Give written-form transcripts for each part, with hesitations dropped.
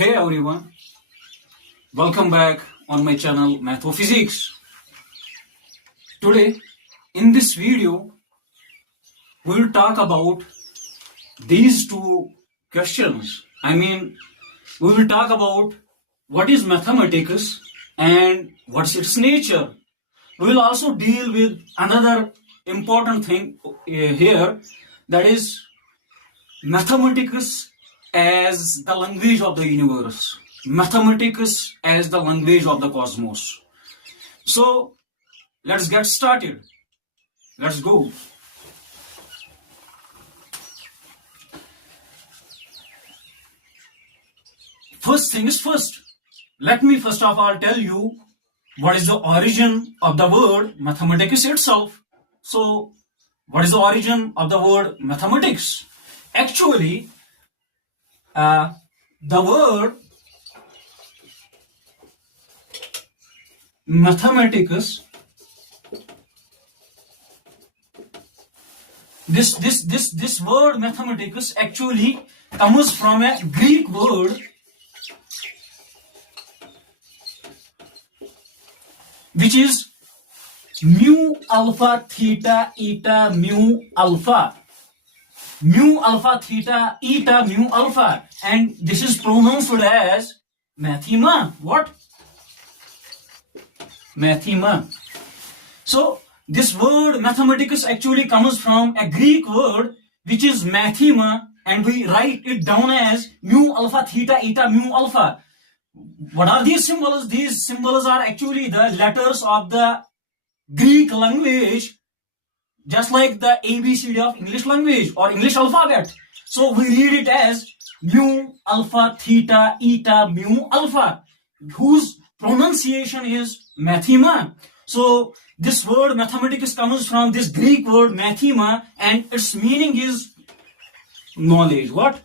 Hey everyone, welcome back on my channel Mathematician. Today in this video we will talk about these two questions. We will talk about what is mathematics and what's its nature. We will also deal with another important thing here, that is mathematics as the language of the universe, mathematics as the language of the cosmos. So let's get started. Let's go. First thing is first. Let me first of all tell you what is the origin of the word mathematics itself. So, what is the origin of the word mathematics? Actually, the word mathematics, this word mathematics actually comes from a Greek word which is mu alpha theta eta mu alpha. Mu alpha theta eta mu alpha, and this is pronounced as mathema. What? Mathema. So this word mathematics actually comes from a Greek word which is mathema, and we write it down as mu alpha theta eta mu alpha. What are these symbols? These symbols are actually the letters of the Greek language, just like the ABCD of English language or English alphabet. So we read it as mu alpha theta eta mu alpha, whose pronunciation is mathema. So this word mathematics comes from this Greek word mathema, and its meaning is knowledge. What?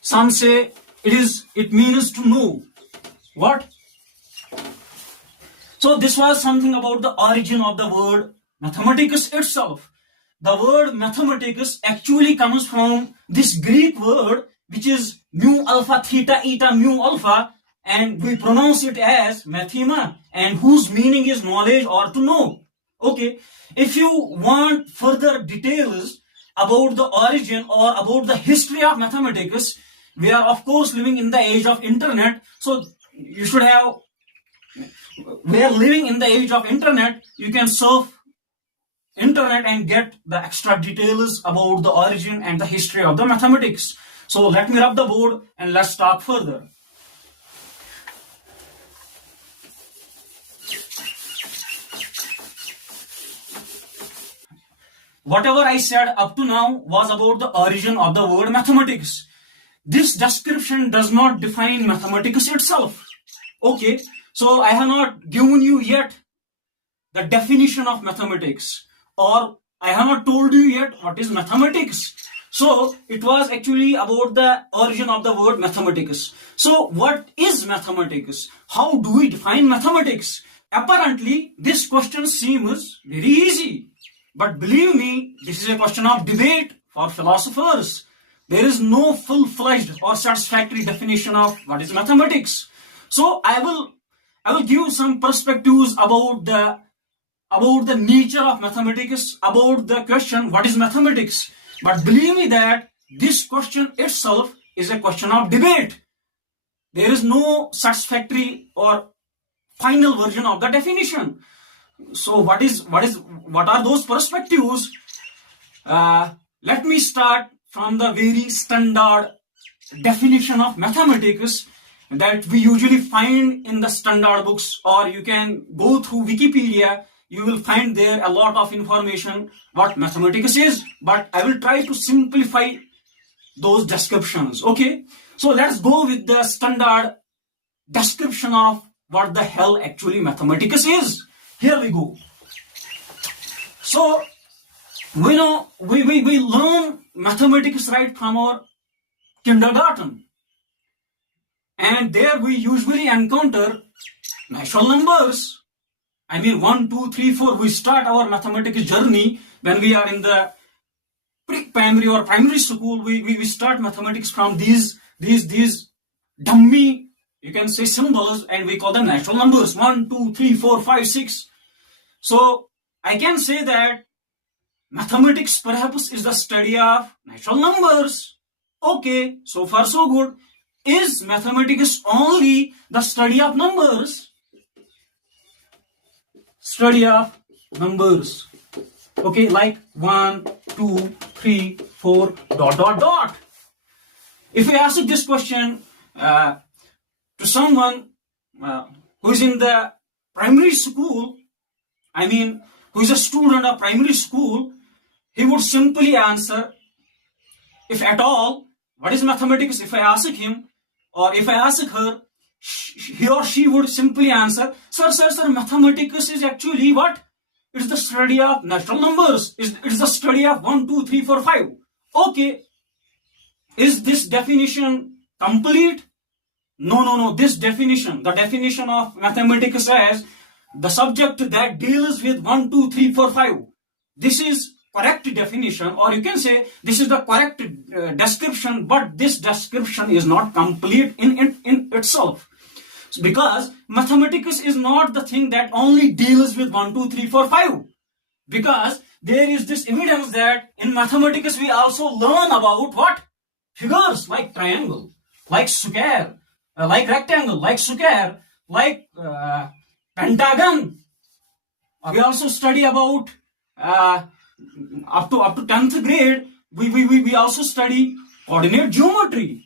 Some say it means to know. What? So this was something about the origin of the word mathematics itself. The word mathematics actually comes from this Greek word which is mu alpha theta eta mu alpha, and we pronounce it as mathema, and whose meaning is knowledge or to know. Okay, if you want further details about the origin or about the history of mathematics, we are of course living in the age of internet, so you should have, we are living in the age of internet, you can surf internet and get the extra details about the origin and the history of the mathematics. So let me rub the board and let's talk further. Whatever I said up to now was about the origin of the word mathematics. This description does not define mathematics itself. Okay, so I have not given you yet the definition of mathematics, or I have not told you yet what is mathematics. So it was actually about the origin of the word mathematics. So what is mathematics? How do we define mathematics? Apparently this question seems very easy, but believe me, this is a question of debate for philosophers. There is no full-fledged or satisfactory definition of what is mathematics. So I will give some perspectives about the nature of mathematics, about the question what is mathematics. But believe me that this question itself is a question of debate. There is no satisfactory or final version of the definition. So what are those perspectives? Let me start from the very standard definition of mathematics that we usually find in the standard books, or you can go through Wikipedia. You will find there a lot of information what mathematics is, but I will try to simplify those descriptions. Okay, so let's go with the standard description of what the hell actually mathematics is. Here we go. So we know we learn mathematics right from our kindergarten, and there we usually encounter natural numbers. 1, 2, 3, 4. We start our mathematics journey when we are in the pre-primary or primary school, we start mathematics from these dummy, you can say, symbols, and we call them natural numbers: 1, 2, 3, 4, 5, 6. So I can say that mathematics perhaps is the study of natural numbers. Okay, so far so good. Is mathematics only the study of numbers? Study of numbers. Okay, like 1, 2, 3, 4, dot, dot, dot. If I ask this question to someone who is in the primary school, who is a student of primary school, he would simply answer, if at all, what is mathematics? If I ask him, or if I ask her, he or she would simply answer, sir, mathematics is actually what? It's the study of natural numbers. It's the study of 1, 2, 3, 4, 5. Okay. Is this definition complete? No. This definition, the definition of mathematics says the subject that deals with 1, 2, 3, 4, 5. This is correct definition, or you can say this is the correct description, but this description is not complete in itself. Because mathematics is not the thing that only deals with 1, 2, 3, 4, 5. Because there is this evidence that in mathematics we also learn about what? Figures like triangle, like square, like rectangle, like square, like pentagon. We also study about up to 10th grade. We also study coordinate geometry.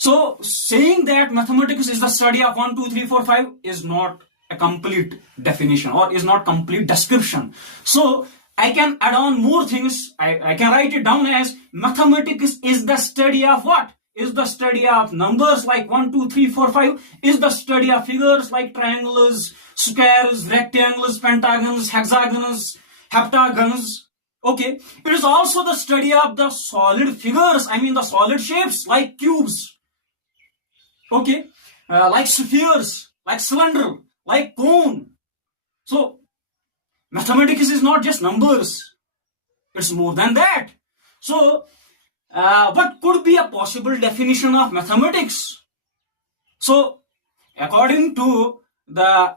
So saying that mathematics is the study of 1, 2, 3, 4, 5 is not a complete definition, or is not complete description. So I can add on more things. I can write it down as mathematics is the study of what? Is the study of numbers like 1, 2, 3, 4, 5. Is the study of figures like triangles, squares, rectangles, pentagons, hexagons, heptagons. Okay. It is also the study of the solid figures. The solid shapes like cubes. Okay. Like spheres, like cylinder, like cone. So mathematics is not just numbers. It's more than that. So what could be a possible definition of mathematics? So according to the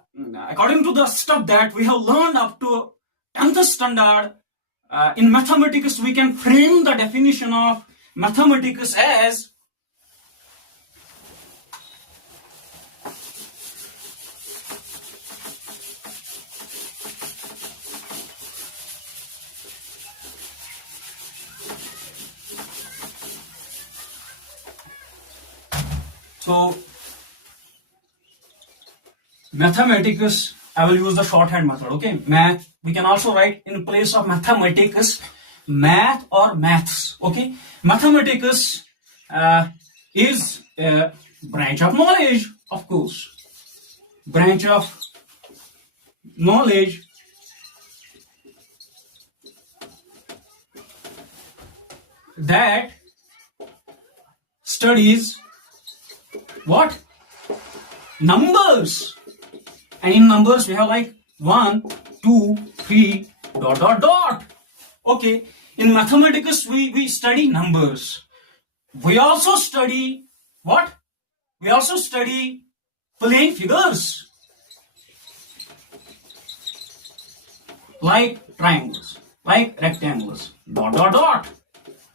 stuff that we have learned up to 10th standard, in mathematics we can frame the definition of mathematics as mathematics, I will use the shorthand method. Okay, math, we can also write in place of mathematics, math or maths. Okay, mathematics is a branch of knowledge, of course. Branch of knowledge that studies what? Numbers. And in numbers we have like 1, 2, 3, dot, dot, dot. Okay. In mathematics we study numbers. We also study what? We also study plane figures. Like triangles, like rectangles, dot, dot, dot.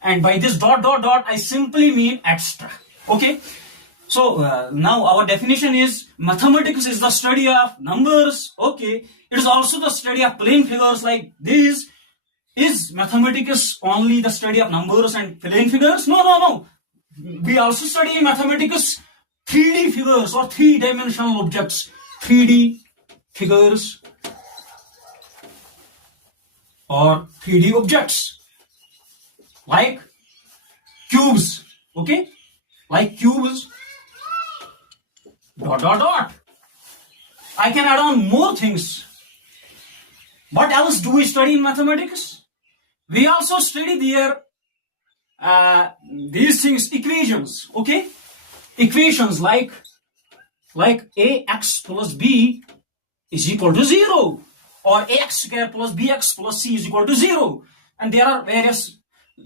And by this dot, dot, dot, I simply mean extra. Okay. So now our definition is mathematics is the study of numbers. Okay. It is also the study of plane figures like these. Is mathematics only the study of numbers and plane figures? No. We also study in mathematics 3D figures or 3-dimensional objects. 3D figures or 3D objects like cubes. Okay. Like cubes. Dot, dot, dot. I can add on more things. What else do we study in mathematics? We also study there these things, equations. Okay, equations like ax plus b is equal to 0, or ax square plus bx plus c is equal to 0. and there are various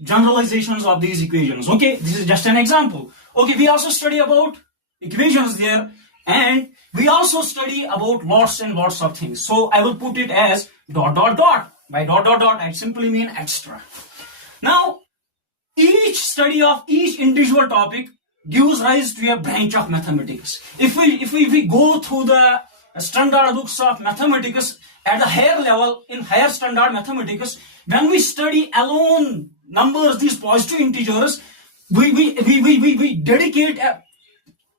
generalizations of these equations. Okay, this is just an example. Okay, we also study about equations there, and we also study about lots and lots of things. So I will put it as dot dot dot. By dot dot dot, I simply mean extra. Now, each study of each individual topic gives rise to a branch of mathematics. If we go through the standard books of mathematics at the higher level, in higher standard mathematics, when we study alone numbers, these positive integers, we dedicate a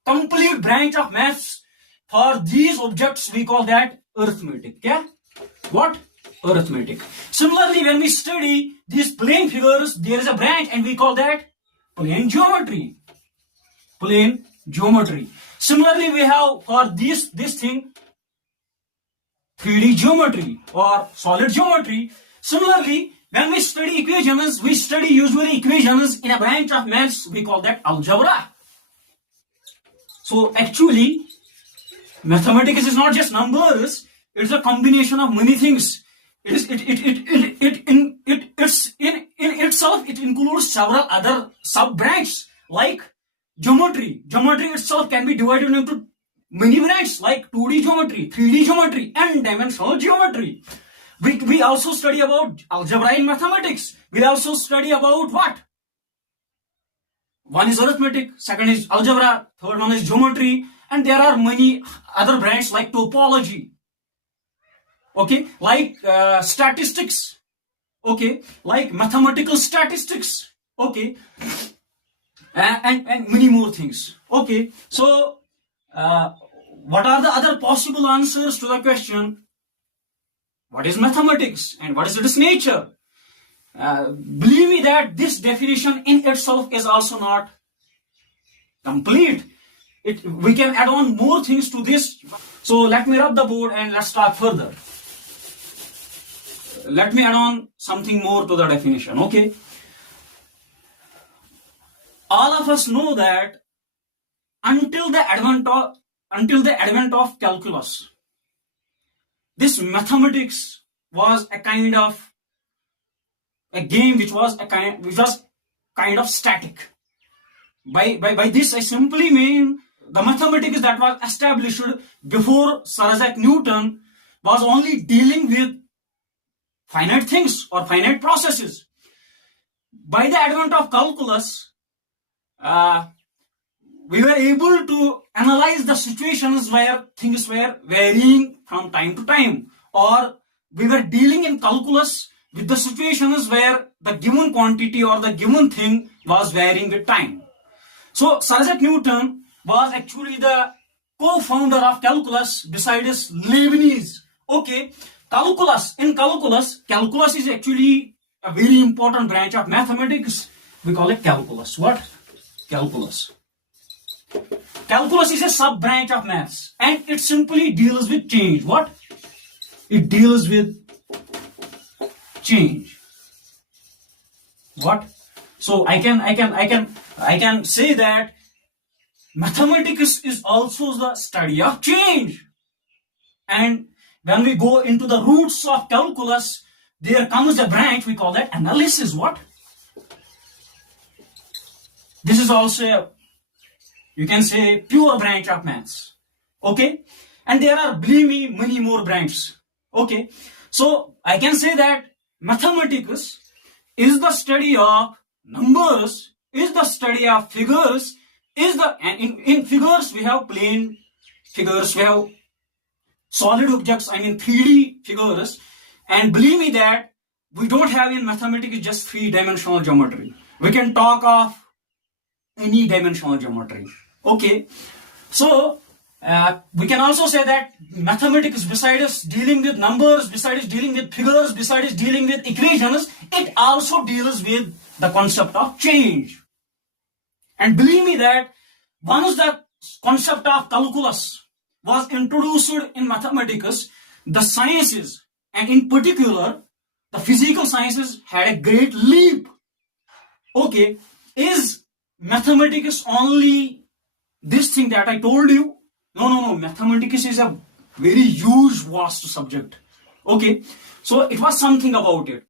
complete branch of maths for these objects. We call that arithmetic. Yeah? What? Arithmetic. Similarly, when we study these plane figures, there is a branch and we call that plane geometry. Plane geometry. Similarly, we have for this thing 3D geometry or solid geometry. Similarly, when we study equations, we study usually equations in a branch of maths, we call that algebra. So actually, mathematics is not just numbers, it's a combination of many things. In itself, it includes several other sub-branches like geometry. Geometry itself can be divided into many branches like 2D geometry, 3D geometry, and dimensional geometry. We also study about algebra in mathematics. We also study about what? One is arithmetic, second is algebra, third one is geometry, and there are many other branches like topology. Okay, like statistics. Okay, like mathematical statistics. Okay, and many more things. Okay, so what are the other possible answers to the question? What is mathematics and what is its nature? Believe me that this definition in itself is also not complete. We can add on more things to this. So let me rub the board and let's talk further. Let me add on something more to the definition. Okay. All of us know that until the advent of calculus, this mathematics was a kind of a game which was kind of static. By this I simply mean the mathematics that was established before Sir Isaac Newton was only dealing with finite things or finite processes. By the advent of calculus, we were able to analyze the situations where things were varying from time to time, or we were dealing in calculus with the situations where the given quantity or the given thing was varying with time. So Sir Isaac Newton was actually the co-founder of calculus besides Leibniz. Okay, calculus is actually a very important branch of mathematics. We call it calculus. What? Calculus. Calculus is a sub-branch of maths and it simply deals with change. What? It deals with change. What? So I can say that mathematics is also the study of change. And when we go into the roots of calculus, there comes a branch, we call that analysis. What? This is also a, you can say, pure branch of maths. Okay? And there are, believe me, many more branches. Okay? So I can say that mathematics is the study of numbers, is the study of figures, in figures we have plane figures, we have solid objects, 3D figures, and believe me that we don't have in mathematics just three-dimensional geometry. We can talk of any dimensional geometry. Okay, so we can also say that mathematics, besides dealing with numbers, besides dealing with figures, besides dealing with equations, it also deals with the concept of change. And believe me that once the concept of calculus was introduced in mathematics, the sciences, and in particular the physical sciences, had a great leap. Okay, is mathematics only this thing that I told you? No. Mathematics is a very huge, vast subject. Okay, so it was something about it.